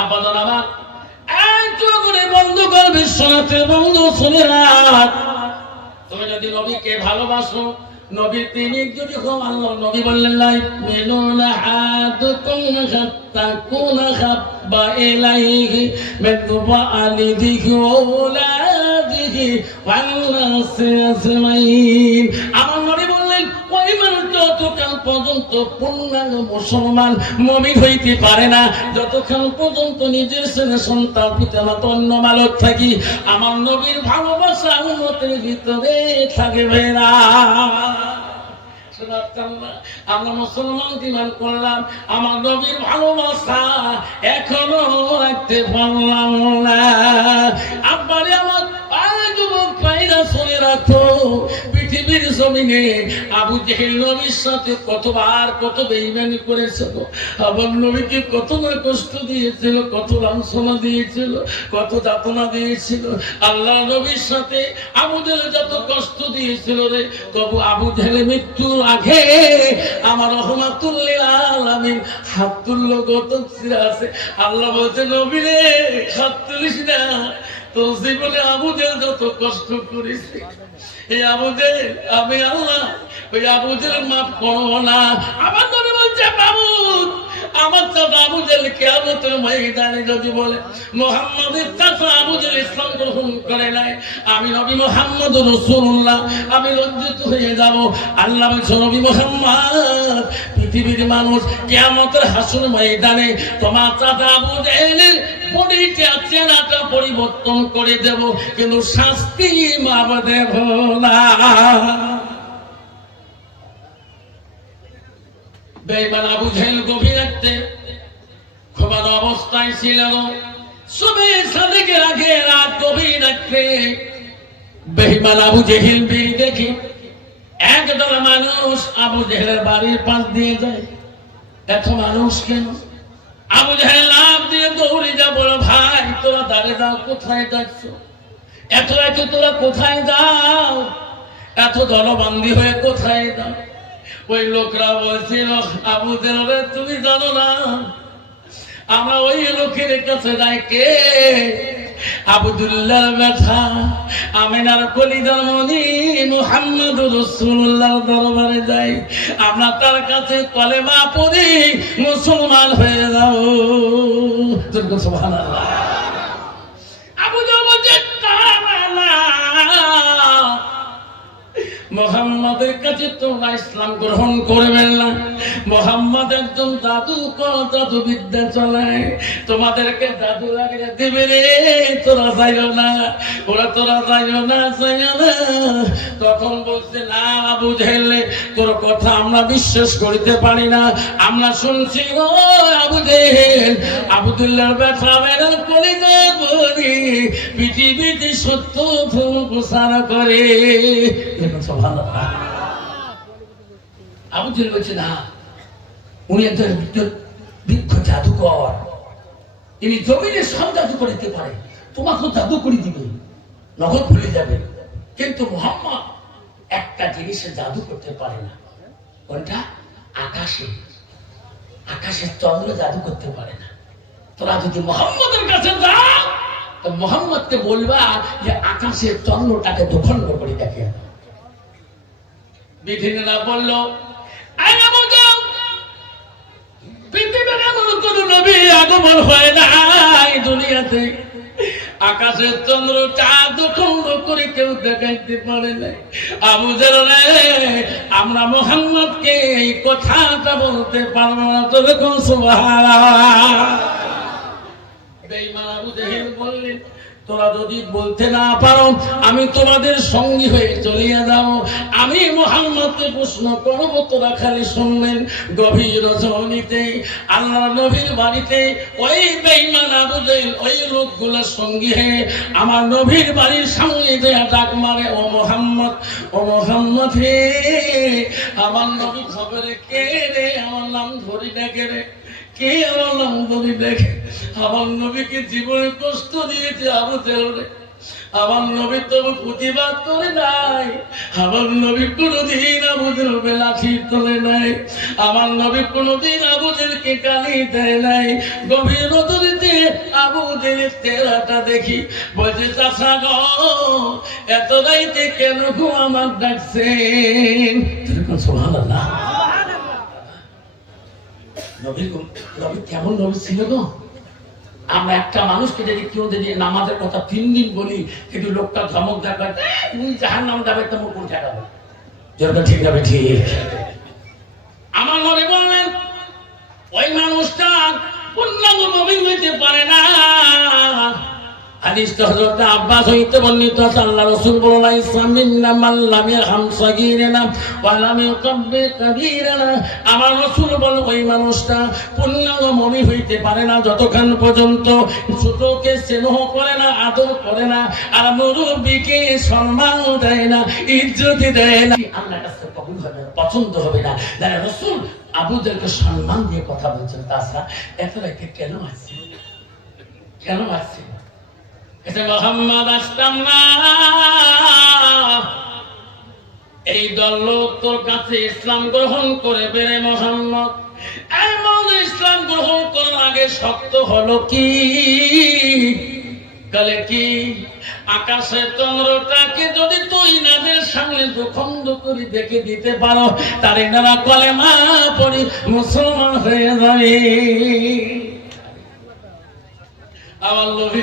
আপাতত আমার। বন্ধ কর বিশ্বনাথের বন্ধু শুনে তুমি যদি নবীকে ভালোবাসো, নবীর তিনি যদি হো আল্লাহ নবী বললেন লাই মিনুল হাদুকুম হাত্তা কুনা ইলাইহি ওয়ালিদিহি ওয়া ওয়ালাদিহি ওয়ান নাসি আজমাইন। আমার নবী বললেন ওই মানুষ যতক্ষণ পর্যন্ত পূর্ণাঙ্গ মুসলমান মমিন হইতে পারে না যতক্ষণ পর্যন্ত নিজের ছেলে সন্তান অন্য থাকি, আমার নবীর ভালোবাসা উন্নতির ভিতরে থাকবে না। আমরা মুসলমান করলাম, আমার নবীর ভালোবাসা এখনও রাখতে পারলাম না। আব্বারে আমার আরে যুবক শুনে রাখো। জমিনে আবু জেহেল নবীর সাথে কতবার কত বেইমানি করেছিল, আমার নবীকে কতবার কষ্ট দিয়েছিল, কত লাঞ্ছনা দিয়েছিল, কত যাতনা দিয়েছিল। আল্লাহ নবীর সাথে আবু জেহেল যত কষ্ট দিয়েছিল রে, তবু আবু জেহেল মৃত্যুর আগে আমার রহমাতুল্লিল আলামিন হাত তুললো, গত আছে আল্লাহ বলছে, নবী রে, হাত তুলিস না। যত কষ্ট এই আমি আল্লাহ, ওই আবু জেল মাফ করো না। আমার মনে বলছে বাবু আমার জেল কেয়ামতের ময়দানে যদি বলে মোহাম্মদের আবু জেল ইসলাম গ্রহণ করে নাই। আমি নবী মোহাম্মদ রসুল্লাহ আমি লজ্জিত হয়ে যাব। আল্লাহ বলছে, নবী মোহাম্মদ, পৃথিবীর মানুষ কেয়ামতের ময়দানে তোমার চাচা আবু জেলের বডিটা চেনাটা পরিবর্তন করে দেব, কিন্তু শাস্তি মাপ দেব না। বেইমান আবু জেহেল গভীর ছিল। সবে সাদেকের আগে রাত গভীর রাখতে বেইমান আবু জেহেল বেরি দেখি একদল মানুষ আবু জেহেলের বাড়ির পাশ দিয়ে যায়। এত মানুষ কেন? আবু জাহেল লাভ দিয়ে দৌড়ে যা বলো, ভাই, তোরা দাঁড়িয়ে দাও, কোথায় যাচ্ছ? এত এত তোরা কোথায় যাও? এত দলবন্দি হয়ে কোথায় যাও? ওই লোকরা বলছিল, আবু জেলে তুমি জানো না আমরা ওই লোকের কাছে যাই কে? আবদুল্লাহর ব্যথা, আমিনার কলিদার মনি মুহাম্মদ রসুল্লাহ দরবারে যাই। আমরা তার কাছে কলেমা পড়ি, মুসলমান হয়ে যাও। সুবহানাল্লাহ। মোহাম্মদের কাছে তোমরা ইসলাম গ্রহণ করবেন না। মোহাম্মদ একজন কর জাদু বিদ্যা চালায় তোমাদেরকে জাদু লাগিয়ে দিবে রে, তোরা যাইও না। ওরা তোরা যাইও না যাইও না। তখন বলছে, না, আবু তোর কথা আমরা বিশ্বাস করিতে পারি না। আমরা শুনছি ও আবু জেহেল। আবুদুল্লাহর ব্যথা মেরার কলিজা বলি পৃথিবীতে সত্য প্রসার করে। আবু জেহেল বলছে, না, উনি একজন বৃক্ষ জাদুকর। তিনি জমিনে সব জাদু করিতে পারে। তোমাকেও জাদু করে দিবে। নগদ ভুলে যাবে। কিন্তু মোহাম্মদ একটা জিনিসে জাদু করতে পারে না। কোনটা? আকাশে। আকাশের চন্দ্র জাদু করতে পারে না। তোরা যদি মোহাম্মদের কাছে যাও মোহাম্মদকে বলবা যে আকাশের চন্দ্রটাকে দুখণ্ড করে দেখে। আনো। বিধিনেরা বলল পৃথিবীর এমন কোন নবী আগমন হয় নাই দুনিয়াতে। আকাশের চন্দ্র চাঁদ খন্ড করে কেউ দেখাইতে পারে নাই। আবু আমরা মোহাম্মদকে এই কথাটা বলতে পারব না। তো দেখুন বেঈমান আবু জাহেল বললেন তোরা যদি বলতে না পারো, আমি তোমাদের সঙ্গী হয়ে চলিয়া যাও আমি মোহাম্মদকে প্রশ্ন করব, তোরা খালি শুনলেন গভীর রজনীতে আল্লাহ নবীর বাড়িতে, ওই বেঈমান আবু জাহেল ওই লোকগুলোর সঙ্গী হয়ে আমার নবীর বাড়ির সামনে যে ডাক মারে, ও মোহাম্মদ ও মোহাম্মদ হে আমার নবী খবরে কে রে? আমার নাম ধরি ডাকে রে? কে আমার নাম ধরি দেখে? আমার নবীকে জীবনে কষ্ট দিয়েছে আবু জেহলে। আমার নবী তবু প্রতিবাদ করে নাই। আমার নবী আবুদের লাঠি তোলে নাই। আমার নবী দেয় নাই। গভীর আবুদের দেখি। বলছে চাষা এত রাইতে কেন আমার ডাকছেন? সোহান কেমন নবী ছিল গো? আমরা একটা মানুষকে যদি কেউ যদি নামাজের কথা তিন দিন বলি, কিন্তু লোকটা ধমক দেখাবে তুমি যাহার নাম যাবে তো মুকুল ঠেকাবে যেটা ঠিক যাবে, ঠিক। আমার মনে বললেন, ওই মানুষটা অন্যান্য নবী হইতে পারে না। আছে আর মুরব্বীকে সম্মান দেয় না, ইজ্জত দেয় না। কাছে পছন্দ হবে না। যারা আবুদেরকে সম্মান দিয়ে কথা বলছেন, তাছাড়া এত কেন আসছে কেন আসছে এই দল লোক তোর কাছে ইসলাম গ্রহণ করে বেড়ে মোহাম্মদ। এমন ইসলাম গ্রহণ করার আগে শক্ত হলো কি? কালে কি? আকাশের চন্দ্রটাকে যদি তুই নাদের সামনে দুখন্দ করে দেখে দিতে পারো, তার দ্বারা কলেমা পড়ি মুসলমান হয়ে যাবে। আমার নবী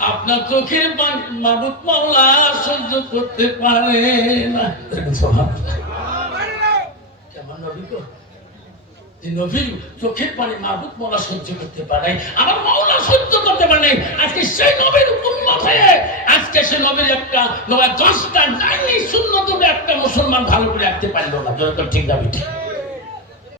আপনার চোখের মাবুত মাওলা সহ্য করতে পারে না। চোখের পানি সহ্য করতে পারে আমার মাওলা সহ্য করতে পারে আজকে সেই নবীর উন্মত হয়ে আজকে সে নবীর একটা নবা, দশটা শূন্য একটা মুসলমান ভালো করে রাখতে পারল না। ঠিক ঠিক